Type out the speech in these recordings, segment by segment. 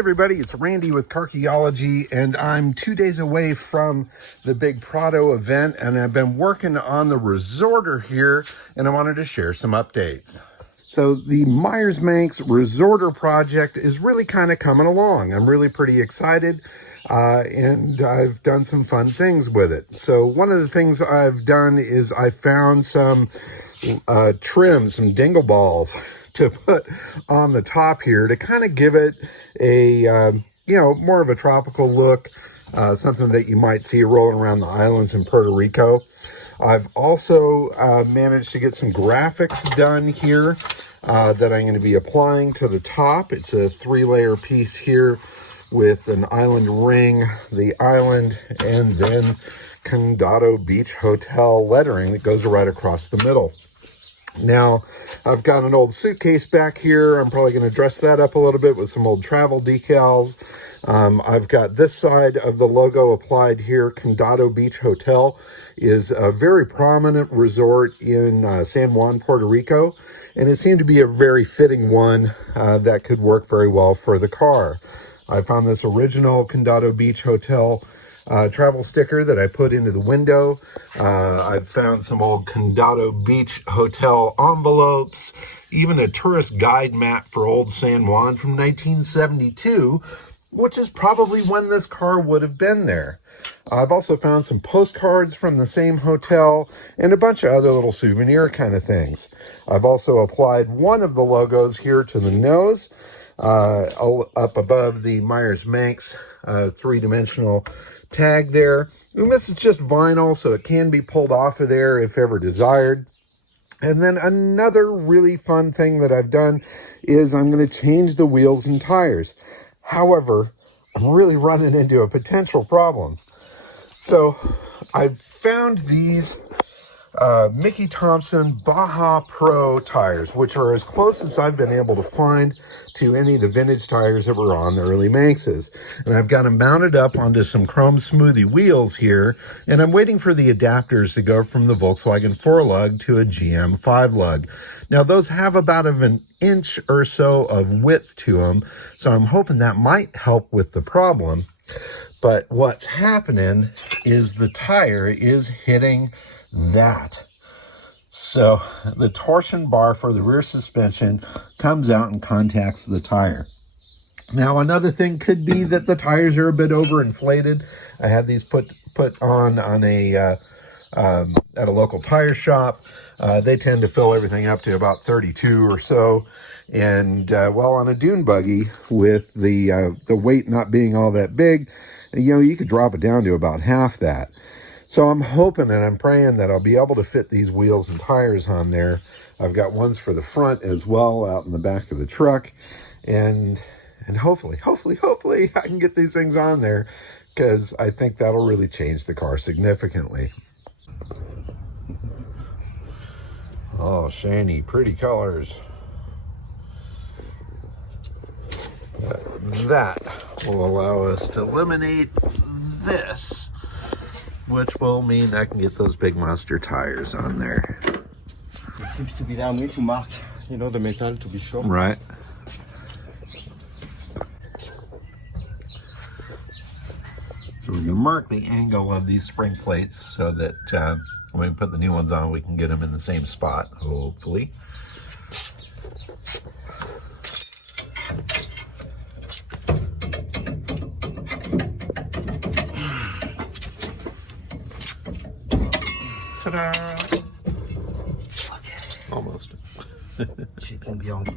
everybody, it's Randy with Carchaeology, and I'm 2 days away from the big Prado event, and I've been working on the Resorter here, and I wanted to share some updates. So the Meyers Manx Resorter project is really kind of coming along. I'm really pretty excited, and I've done some fun things with it. So one of the things I've done is I found some trim, some dingle balls to put on the top here to kind of give it a, more of a tropical look, something that you might see rolling around the islands in Puerto Rico. I've also managed to get some graphics done here that I'm going to be applying to the top. It's a 3-layer piece here with an island ring, the island, and then Prado Beach Hotel lettering that goes right across the middle. Now, I've got an old suitcase back here. I'm probably going to dress that up a little bit with some old travel decals. I've got this side of the logo applied here. Prado Beach Hotel is a very prominent resort in San Juan, Puerto Rico, and it seemed to be a very fitting one that could work very well for the car. I found this original Prado Beach Hotel travel sticker that I put into the window. I've found some old Prado Beach Hotel envelopes, even a tourist guide map for old San Juan from 1972, which is probably when this car would have been there. I've also found some postcards from the same hotel and a bunch of other little souvenir kind of things. I've also applied one of the logos here to the nose, up above the Meyers Manx 3-dimensional tag there. And this is just vinyl, so it can be pulled off of there if ever desired. And then another really fun thing that I've done is I'm going to change the wheels and tires. However, I'm really running into a potential problem. So I've found these Mickey Thompson Baja Pro tires, which are as close as I've been able to find to any of the vintage tires that were on the early Manxes. And I've got them mounted up onto some chrome smoothie wheels here, and I'm waiting for the adapters to go from the Volkswagen 4-lug to a GM 5-lug. Now, those have about an inch or so of width to them, so I'm hoping that might help with the problem. But what's happening is the tire is hitting that. So the torsion bar for the rear suspension comes out and contacts the tire. Now, another thing could be that the tires are a bit overinflated. I had these put on a at a local tire shop. They tend to fill everything up to about 32 or so. And well, on a dune buggy with the weight not being all that big, you could drop it down to about half that. So I'm hoping and I'm praying that I'll be able to fit these wheels and tires on there. I've got ones for the front as well out in the back of the truck. And hopefully I can get these things on there, because I think that'll really change the car significantly. Oh, shiny, pretty colors. That will allow us to eliminate this, which will mean I can get those big monster tires on there. It seems to be there only to mark, the metal, to be sure. Right. So we're going to mark the angle of these spring plates so that when we put the new ones on, we can get them in the same spot, hopefully. Ta-da! Okay. Almost. Chicken beyond.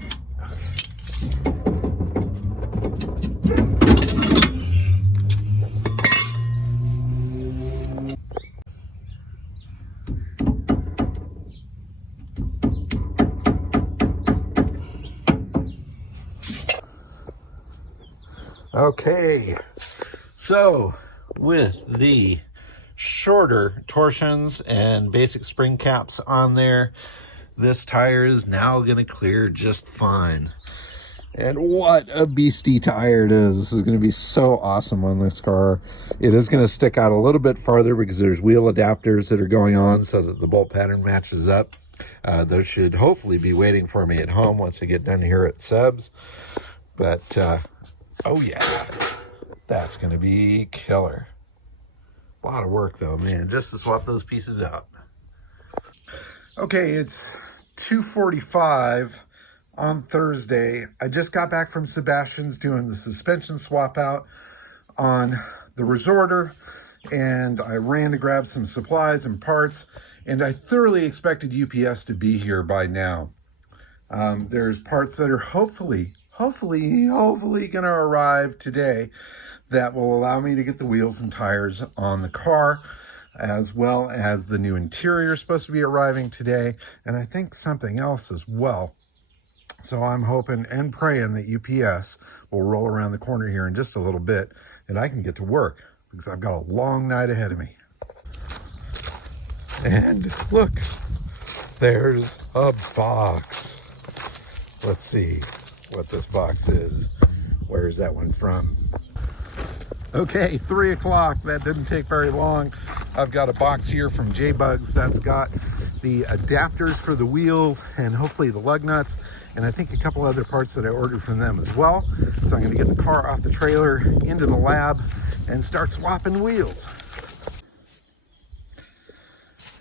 Okay, so with the shorter torsions and basic spring caps on there, this tire is now going to clear just fine. And what a beastie tire it is. This is going to be so awesome on this car. It is going to stick out a little bit farther because there's wheel adapters that are going on so that the bolt pattern matches up. Those should hopefully be waiting for me at home once I get done here at Seb's. But Oh yeah, that's gonna be killer. A lot of work though, man, just to swap those pieces out. Okay, it's 2:45 on Thursday. I just got back from Sebastian's doing the suspension swap out on the Resorter, and I ran to grab some supplies and parts, and I thoroughly expected UPS to be here by now. There's parts that are hopefully gonna arrive today that will allow me to get the wheels and tires on the car, as well as the new interior is supposed to be arriving today, and I think something else as well. So I'm hoping and praying that UPS will roll around the corner here in just a little bit and I can get to work, because I've got a long night ahead of me. And look, there's a box. Let's see what this box is. Where's that one from? Okay, 3 o'clock. That didn't take very long. I've got a box here from J-Bugs that's got the adapters for the wheels and hopefully the lug nuts, and I think a couple other parts that I ordered from them as well. So I'm gonna get the car off the trailer into the lab and start swapping wheels.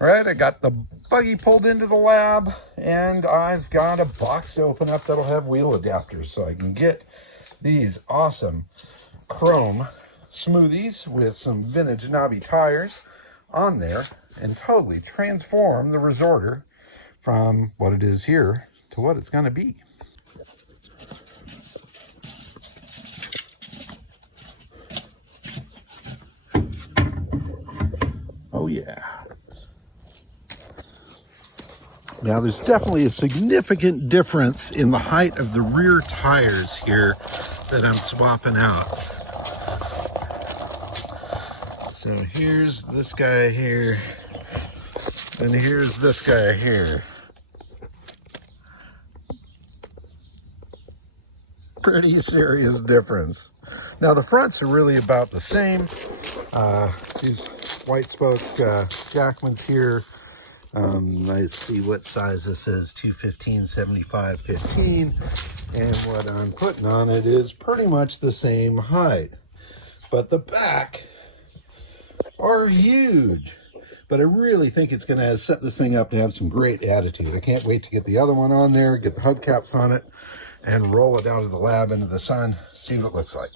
All right, I got the buggy pulled into the lab, and I've got a box to open up that'll have wheel adapters so I can get these awesome chrome smoothies with some vintage knobby tires on there and totally transform the Resorter from what it is here to what it's going to be. Oh yeah. Now there's definitely a significant difference in the height of the rear tires here that I'm swapping out. So here's this guy here, and here's this guy here. Pretty serious difference. Now the fronts are really about the same. These white spoke Jackmans here. Let's see what size this is, 215, 75, 15. And what I'm putting on it is pretty much the same height. But the back are huge. But I really think it's going to set this thing up to have some great attitude. I can't wait to get the other one on there, get the hubcaps on it, and roll it out of the lab into the sun, see what it looks like.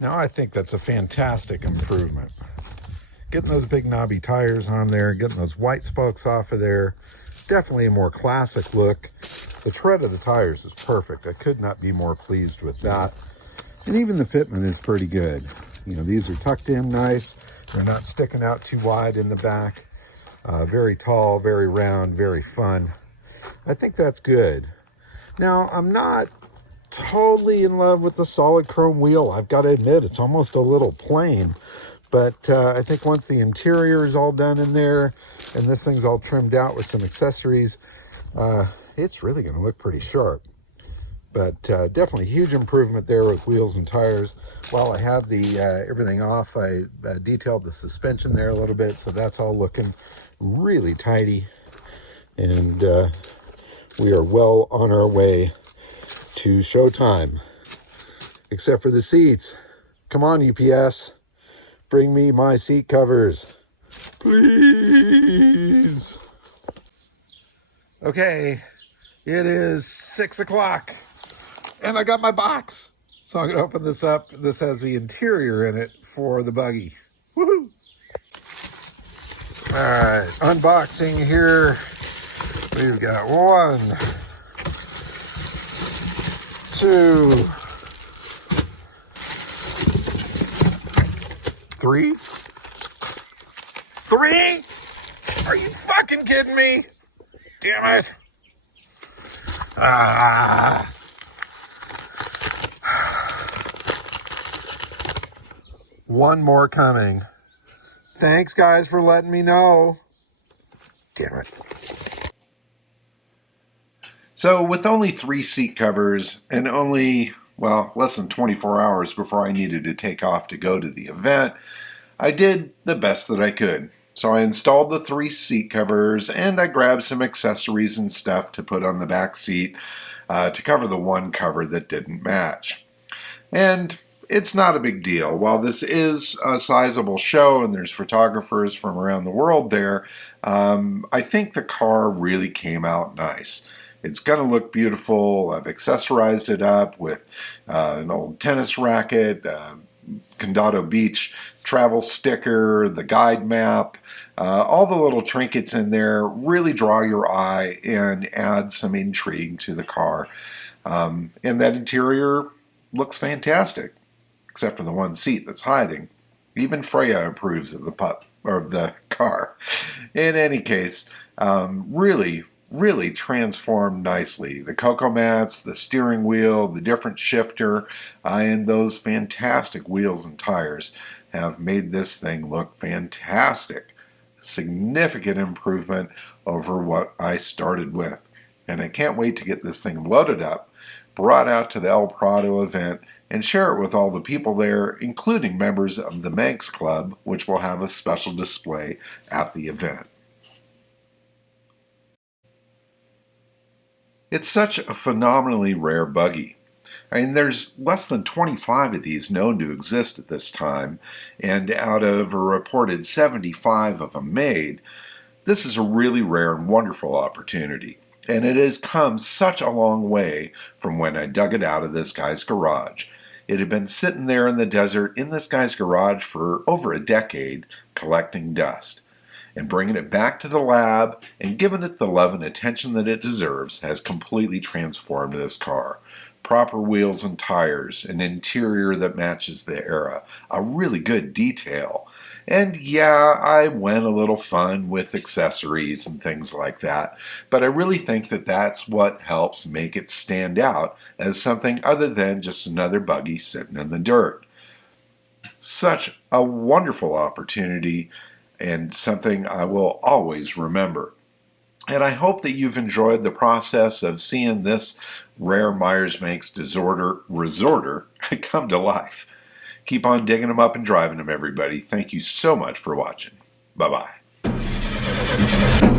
Now I think that's a fantastic improvement. Getting those big knobby tires on there, getting those white spokes off of there, definitely a more classic look. The tread of the tires is perfect. I could not be more pleased with that. And even the fitment is pretty good. You know, these are tucked in nice. They're not sticking out too wide in the back. Very tall, very round, very fun. I think that's good. Now, I'm not totally in love with the solid chrome wheel. I've got to admit, it's almost a little plain. But I think once the interior is all done in there and this thing's all trimmed out with some accessories, it's really going to look pretty sharp. But definitely huge improvement there with wheels and tires. While I had the everything off, I detailed the suspension there a little bit, so that's all looking really tidy. And we are well on our way to showtime, except for the seats. Come on, UPS, bring me my seat covers, please. Okay, it is 6 o'clock and I got my box. So I'm gonna open this up. This has the interior in it for the buggy. Woohoo! All right, unboxing here. We've got 1, 2, 3? 3? Are you fucking kidding me? Damn it. Ah. One more coming. Thanks, guys, for letting me know. Damn it. So with only 3 seat covers and only, well, less than 24 hours before I needed to take off to go to the event, I did the best that I could. So I installed the 3 seat covers and I grabbed some accessories and stuff to put on the back seat to cover the one cover that didn't match. And it's not a big deal. While this is a sizable show and there's photographers from around the world there, I think the car really came out nice. It's going to look beautiful. I've accessorized it up with an old tennis racket, Condado Beach travel sticker, the guide map, all the little trinkets in there really draw your eye and add some intrigue to the car. And that interior looks fantastic, except for the one seat that's hiding. Even Freya approves of the car. In any case, really transformed nicely. The cocoa mats, the steering wheel, the different shifter, and those fantastic wheels and tires have made this thing look fantastic. Significant improvement over what I started with. And I can't wait to get this thing loaded up, brought out to the El Prado event, and share it with all the people there, including members of the Manx Club, which will have a special display at the event. It's such a phenomenally rare buggy. I mean, there's less than 25 of these known to exist at this time, and out of a reported 75 of them made, this is a really rare and wonderful opportunity. And it has come such a long way from when I dug it out of this guy's garage. It had been sitting there in the desert in this guy's garage for over a decade, collecting dust. And bringing it back to the lab and giving it the love and attention that it deserves has completely transformed this car. Proper wheels and tires, an interior that matches the era, a really good detail. And yeah, I went a little fun with accessories and things like that, but I really think that that's what helps make it stand out as something other than just another buggy sitting in the dirt. Such a wonderful opportunity and something I will always remember. And I hope that you've enjoyed the process of seeing this rare Meyers Manx Resorter come to life. Keep on digging them up and driving them, everybody. Thank you so much for watching. Bye-bye.